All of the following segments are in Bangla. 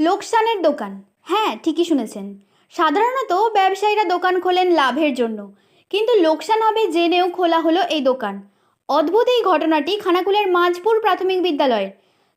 লোকসানের দোকান। হ্যাঁ ঠিকই শুনেছেন। সাধারণত ব্যবসায়ীরা দোকান খোলেন লাভের জন্য। কিন্তু লোকসান হবে জেনেও খোলা হলো এই দোকান। অদ্ভুত এই ঘটনাটি খানাকুলের মাঝপুর প্রাথমিক বিদ্যালয়ের।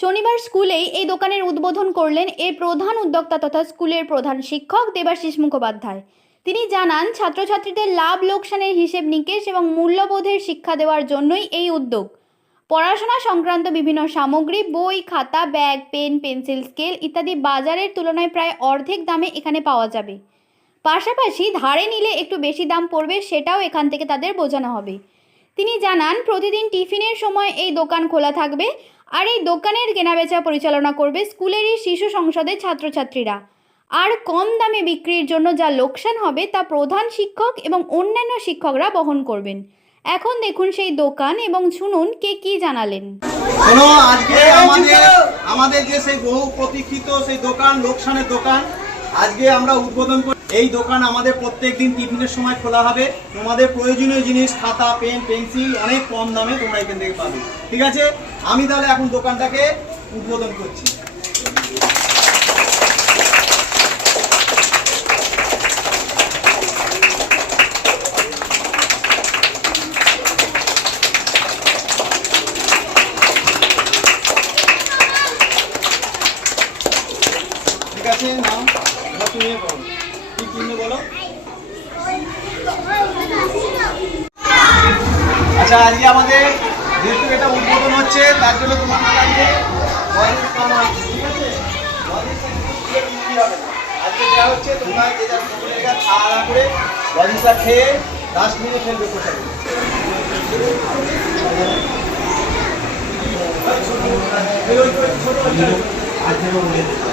শনিবার স্কুলেই এই দোকানের উদ্বোধন করলেন এর প্রধান উদ্যোক্তা তথা স্কুলের প্রধান শিক্ষক দেবাশিস মুখোপাধ্যায়। তিনি জানান, ছাত্রছাত্রীদের লাভ লোকসানের হিসেব নিকেশ এবং মূল্যবোধের শিক্ষা দেওয়ার জন্যই এই উদ্যোগ। পড়াশোনা সংক্রান্ত বিভিন্ন সামগ্রী, বই, খাতা, ব্যাগ, পেন, পেন্সিল, স্কেল ইত্যাদি বাজারের তুলনায় প্রায় অর্ধেক দামে এখানে পাওয়া যাবে। পাশাপাশি ধারে নিলে একটু বেশি দাম পড়বে সেটাও এখান থেকে তাদের বোঝানো হবে। তিনি জানান, প্রতিদিন টিফিনের সময় এই দোকান খোলা থাকবে আর এই দোকানের কেনাবেচা পরিচালনা করবে স্কুলেরই শিশু সংসদের ছাত্রছাত্রীরা। আর কম দামে বিক্রির জন্য যা লোকসান হবে তা প্রধান শিক্ষক এবং অন্যান্য শিক্ষকরা বহন করবেন। এখন দেখুন সেই দোকান এবং শুনুন কে কি জানালেন। আজকে আমাদের আমাদের যে সেই বহু প্রতীক্ষিত সেই দোকান লোকসানের দোকান আজকে আমরা উদ্বোধন করি। এই দোকান আমাদের প্রত্যেক দিন টিফিনের সময় খোলা হবে। তোমাদের প্রয়োজনীয় জিনিস খাতা পেন পেন্সিল অনেক কম দামে তোমরা এখান থেকে পাবে। ঠিক আছে? আমি তাহলে এখন দোকানটাকে উদ্বোধন করছি। আছে নাও। এবার তুমি এ করো। কি কিনবে বলো? আচ্ছা আজকে আমাদের যেহেতু এটা উদ্বোধন হচ্ছে তার জন্য তোমাদের হচ্ছে, ঠিক আছে? খেয়ে। আজকে হচ্ছে তোমরা যে যার সকলের খাওয়া দাওয়া করে ওয়ারিশটা খেয়ে ডাস্টবিনে ফেলবে কোথায়? ছোট বাচ্চা ছোট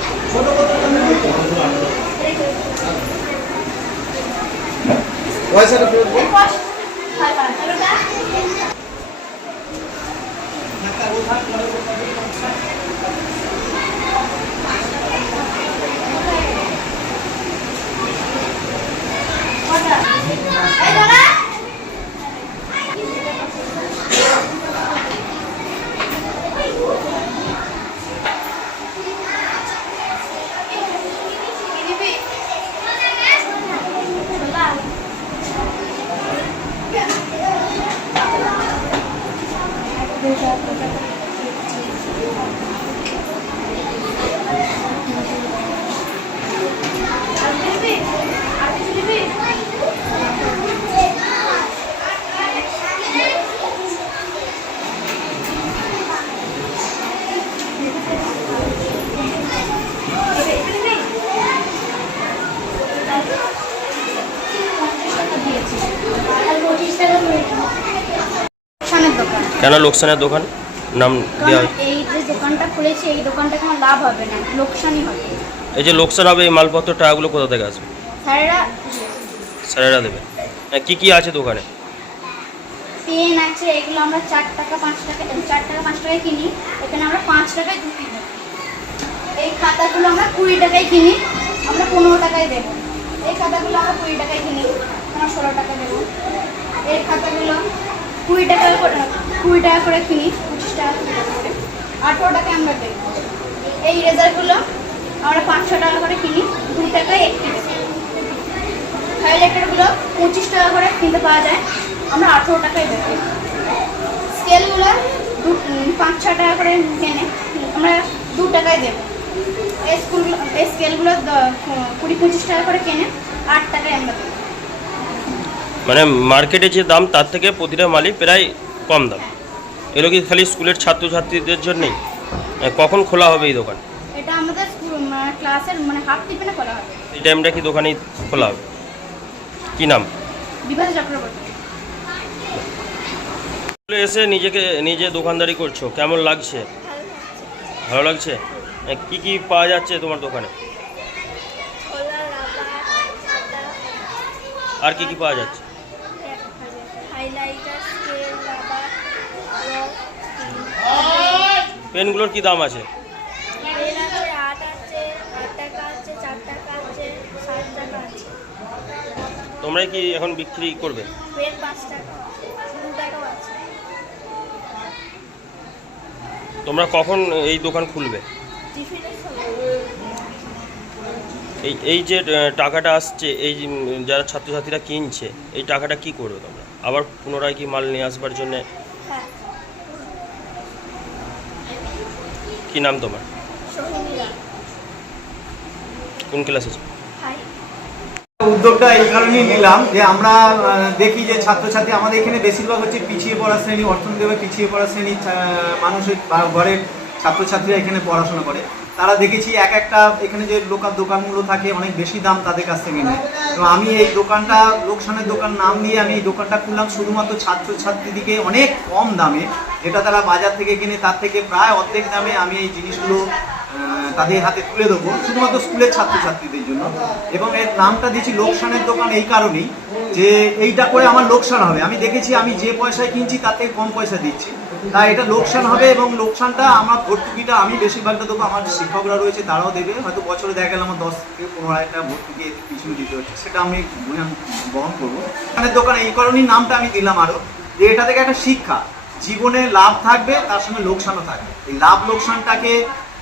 পয়সাটা ফেরত দে। লোকসানের দোকান কেন লোকসানের দোকান? নাম দেওয়া এই যে দোকানটা খুলেছি এই দোকানটা কোনো লাভ হবে না লোকসানই হবে। এই যে লোকসান হবে এই মালপত্র টাকাগুলো কোথা থেকে আসবে? স্যারেরা স্যারেরা দেবে। কি কি আছে দোকানে? পেন আছে এগুলো আমরা চার টাকা পাঁচ টাকা চার টাকা পাঁচ টাকায় কিনি। এখানে আমরা পাঁচ টাকায় দু কিনি। এই খাতাগুলো আমরা কুড়ি টাকায় কিনি আমরা পনেরো টাকায় দেবো। এই খাতাগুলো আমরা কুড়ি টাকায় কিনি আমরা ষোলো টাকা দেবো। এই খাতাগুলো কুড়ি টাকা করে, কুড়ি টাকা করে কিনি, পঁচিশ টাকা কুড়ি টাকা করে আঠেরো টাকায় আমরা দেবো এই রেজারগুলো আমরা পাঁচশো টাকা করে কিনি দুই টাকায় দেবো হাইলাইটারগুলো পঁচিশ টাকা করে কিনতে পাওয়া যায়। আমরা আঠেরো টাকায় দেবো স্কেলগুলো দু পাঁচ ছ টাকা করে কেনে, আমরা দু টাকায় দেবো। এই স্কুলগুলো এই স্কেলগুলো কুড়ি, পঁচিশ টাকা করে কেনে, আট টাকায় আমরা দেবো। মানে মার্কেটে যে দাম তার থেকে প্রতিটা মালই প্রায় কম দাম। এগুলো কি খালি স্কুলের ছাত্রছাত্রীদের জন্যই? কখন খোলা হবে এই দোকান? এটা আমাদের মানে ক্লাসের মানে হাফ টিফিনে করা হবে। এই টাইমটা কি দোকানেই খোলা হবে? কি নাম? বিভাস চক্রবর্তী। এসে নিজেকে নিজে দোকানদারি করছ কেমন লাগছে? ভালো লাগছে? কি কি পাওয়া যাচ্ছে তোমার দোকানে? আর কি কি পাওয়া যাচ্ছে? হাইলাইটার স্কেল রাবার পেনগুলোর কি দাম আছে? পেন আছে আট আছে আট টাকা আছে চার টাকা আছে ষাট টাকা আছে। তোমরাই কি এখন বিক্রি করবে? পেন পাঁচ টাকা দু টাকাও আছে। তোমরা কখন এই দোকান খুলবে? টিফিনের এই এই যে টাকাটা আসছে এই যারা ছাত্রছাত্রীরা কিনছে এই টাকাটা কি করবে তোমরা? আবার পুনরায় কি মাল নিয়ে আসবার জন্য? হ্যাঁ। কি নাম তোমার? কোন ক্লাসে হাই। উদ্যোগটা এই কারণেই নিলাম যে আমরা দেখি যে ছাত্রছাত্রী আমাদের এখানে বেশিরভাগ হচ্ছে পিছিয়ে পড়া শ্রেণি অর্থনীতিভাবে পিছিয়ে পড়া শ্রেণির আহ, মানুষের ঘরের ছাত্রছাত্রীরা এখানে পড়াশোনা করে। তারা দেখেছি এক একটা, এখানে যে লোকাল দোকানগুলো থাকে, অনেক বেশি দাম তাদের কাছ থেকে নেয়। তো আমি এই দোকানটা, লোকসানের দোকান নাম দিয়ে আমি এই দোকানটা খুললাম শুধুমাত্র ছাত্রছাত্রীদিকে অনেক কম দামে। যেটা তারা বাজার থেকে কিনে তার থেকে প্রায় অর্ধেক দামে আমি এই জিনিসগুলো তাদের হাতে তুলে দেবো, শুধুমাত্র স্কুলের ছাত্রছাত্রীদের জন্য। এবং এর নামটা দিয়েছি লোকসানের দোকান এই কারণেই যে এইটা করে আমার লোকসান হবে। আমি দেখেছি আমি যে পয়সায় কিনছি তার থেকে কম পয়সা দিচ্ছি। তাই এটা লোকসান হবে এবং লোকসানটা আমার ভর্তুকিটা আমি বেশিরভাগটা দেবো, আমার শিক্ষকরা রয়েছে তারাও দেবে। হয়তো বছরে দেখা গেল আমার দশ থেকে পনেরো হাজার টাকা ভর্তুকি পিছনে দিতে হচ্ছে, সেটা আমি বহন করব। দোকানের দোকান এই কারণেই নামটা আমি দিলাম আরও যে এটা থেকে একটা শিক্ষা, জীবনে লাভ থাকবে, তার সঙ্গে লোকসানও থাকবে। এই লাভ লোকসানটাকে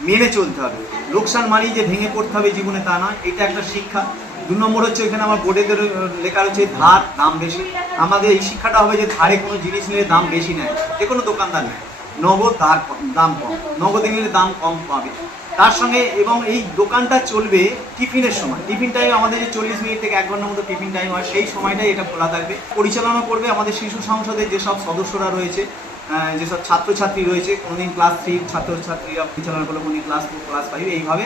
মেনে চলতে হবে। লোকসান মানেই যে ভেঙে পড়তে হবে জীবনে তা নয়, এটা একটা শিক্ষা। দু নম্বর হচ্ছে এখানে আমার বোর্ডেদের লেখা রয়েছে ধার দাম বেশি। আমাদের এই শিক্ষাটা হবে যে ধারে কোনো জিনিস নিলে দাম বেশি নেয়, যে কোনো দোকানদার নেয়। নগদ ধার দাম কম, নগদে নিলে দাম কম পাবে। তার সঙ্গে এবং এই দোকানটা চলবে টিফিনের সময়। টিফিন টাইম আমাদের যে চল্লিশ মিনিট থেকে এক ঘণ্টার মতো টিফিন টাইম হয়, সেই সময়টাই এটা খোলা থাকবে। পরিচালনা করবে আমাদের শিশু সংসদের যেসব সদস্যরা রয়েছে যেসব ছাত্রছাত্রী রয়েছে, কোনোদিন ক্লাস থ্রি ছাত্রছাত্রীরা পরিচালনা করলে, কোনোদিন ক্লাস ফোর ক্লাস ফাইভ এইভাবে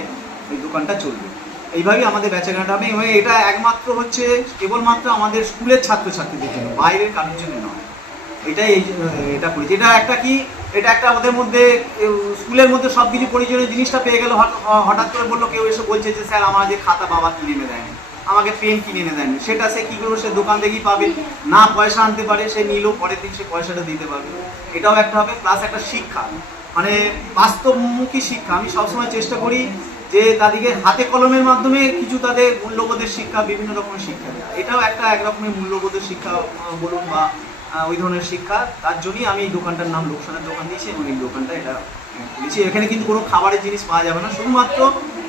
এই দোকানটা চলবে। এইভাবেই আমাদের বেচাকেনাটা হবে এবং এটা একমাত্র হচ্ছে কেবলমাত্র আমাদের স্কুলের ছাত্রছাত্রীদের জন্য, বাইরের কারোর জন্য নয়। এটাই, এই এটা করেছি। এটা একটা কি, এটা একটা ওদের মধ্যে স্কুলের মধ্যে সব কিছু প্রয়োজনীয় জিনিসটা পেয়ে গেল হঠাৎ- হঠাৎ করে বলল, কেউ এসে বলছে যে, স্যার, আমার যে খাতা বাবা কিনে এনে দেয়নি, আমাকে পেন কিনে এনে দেয়নি, সেটা সে কী করবে সে দোকান থেকেই পাবে। না পয়সা আনতে পারে, সে নিলেও পরের দিন সে পয়সাটা দিতে পারবে। এটাও একটা হবে প্লাস একটা শিক্ষা। মানে বাস্তবমুখী শিক্ষা। আমি সবসময় চেষ্টা করি যে তাদেরকে হাতে কলমের মাধ্যমে কিছু তাদের মূল্যবোধের শিক্ষা, বিভিন্ন রকমের শিক্ষা দেওয়া এটাও একটা একরকমের মূল্যবোধের শিক্ষা বলুন বা ওই ধরনের শিক্ষা। তার জন্যই আমি এই দোকানটার নাম লোকসানের দোকান দিয়েছি এবং এই দোকানটা এটা খুলেছি এখানে কিন্তু কোনো খাবারের জিনিস পাওয়া যাবে না। শুধুমাত্র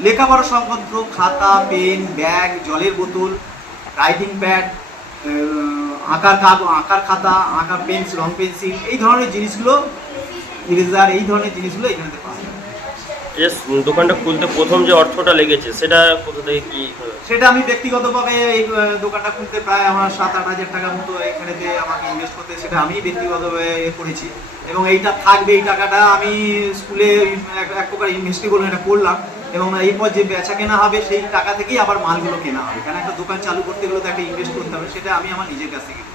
লেখাপড়া সংক্রান্ত খাতা, পেন, ব্যাগ, জলের বোতল রাইটিং প্যাড আঁকার কাগ, আঁকার খাতা, আঁকার পেন্স, রং পেন্সিল, এই ধরনের জিনিসগুলো ইরেজার এই ধরনের জিনিসগুলো এখানে পাওয়া যাবে। যে দোকানটা খুলতে প্রথম যে অর্থটা লেগেছে, সেটা কোথা থেকে কি সেটা আমি ব্যক্তিগতভাবে এই দোকানটা খুলতে প্রায় আমার সাত আট হাজার টাকার মতো এখানেতে আমাকে ইনভেস্ট করতে সেটা আমি ব্যক্তিগতভাবে করেছি। এবং এইটা থাকবে, এই টাকাটা আমি স্কুলে এক- প্রকার ইনভেস্টই বলুন এটা করলাম। এবং এরপর যে বেচা কেনা হবে, সেই টাকা থেকেই আবার মালগুলো কেনা হবে। কারণ একটা দোকান চালু করতে গেলে তো একটা ইনভেস্ট করতে হবে, সেটা আমি আমার নিজের কাছ থেকে।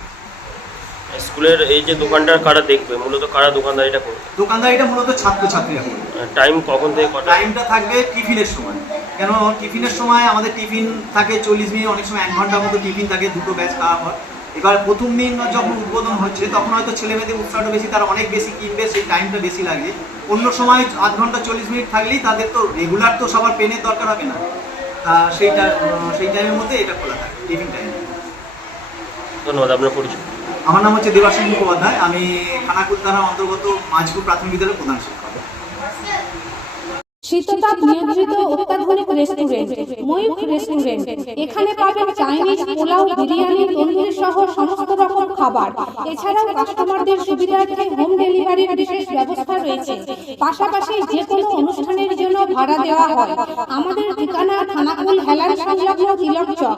স্কুলের এই যে দোকানটা কারা দেখবে? মূলত কারা দোকানদারিটা করবে? দোকানদারিটা মূলত ছাত্রছাত্রীরা করবে টাইম কখন থেকে কটা? টাইমটা থাকবে টিফিনের সময়। কেন? টিফিনের সময় আমাদের টিফিন থাকে চল্লিশ মিনিট অনেক সময় এক ঘণ্টার মতো টিফিন থাকে দুটো ব্যাচ খাওয়া হয়। এবার প্রথম দিন যখন উদ্বোধন হচ্ছে তখন হয়তো ছেলে মেয়েদের উৎসাহটা বেশি তারা অনেক বেশি কিনবে সেই টাইমটা বেশি লাগে অন্য সময় আধ ঘণ্টা চল্লিশ মিনিট থাকলেই তাদের তো রেগুলার তো সবার পেনের দরকার হবে না। তা সেইটা সেই টাইমের মধ্যে এটা খোলা থাকে টিফিন টাইম ধন্যবাদ আপনার পরিচয়। আমার নাম হচ্ছে দেবাশিস মুখোপাধ্যায়। আমি খানাকুল থানার অন্তর্গত মাঝপুর প্রাথমিক বিদ্যালয়ের প্রধান শিক্ষক। শীততাপ নিয়ন্ত্রিত অত্যাধুনিক রেস্টুরেন্ট রেস্টুরেন্ট। এখানে পাবেন চাইনিজ পোলাও, বিরিয়ানি, তন্দুরি সহ সমস্ত রকম খাবার। এছাড়াও কাস্টমারদের সুবিধার্থে হোম ডেলিভারির বিশেষ ব্যবস্থা রয়েছে। পাশাপাশি যে কোনো অনুষ্ঠানের জন্য ভাড়া দেওয়া হয়। আমাদের ঠিকানা খানাকুল হেলান সংলগ্ন Tilak Chak.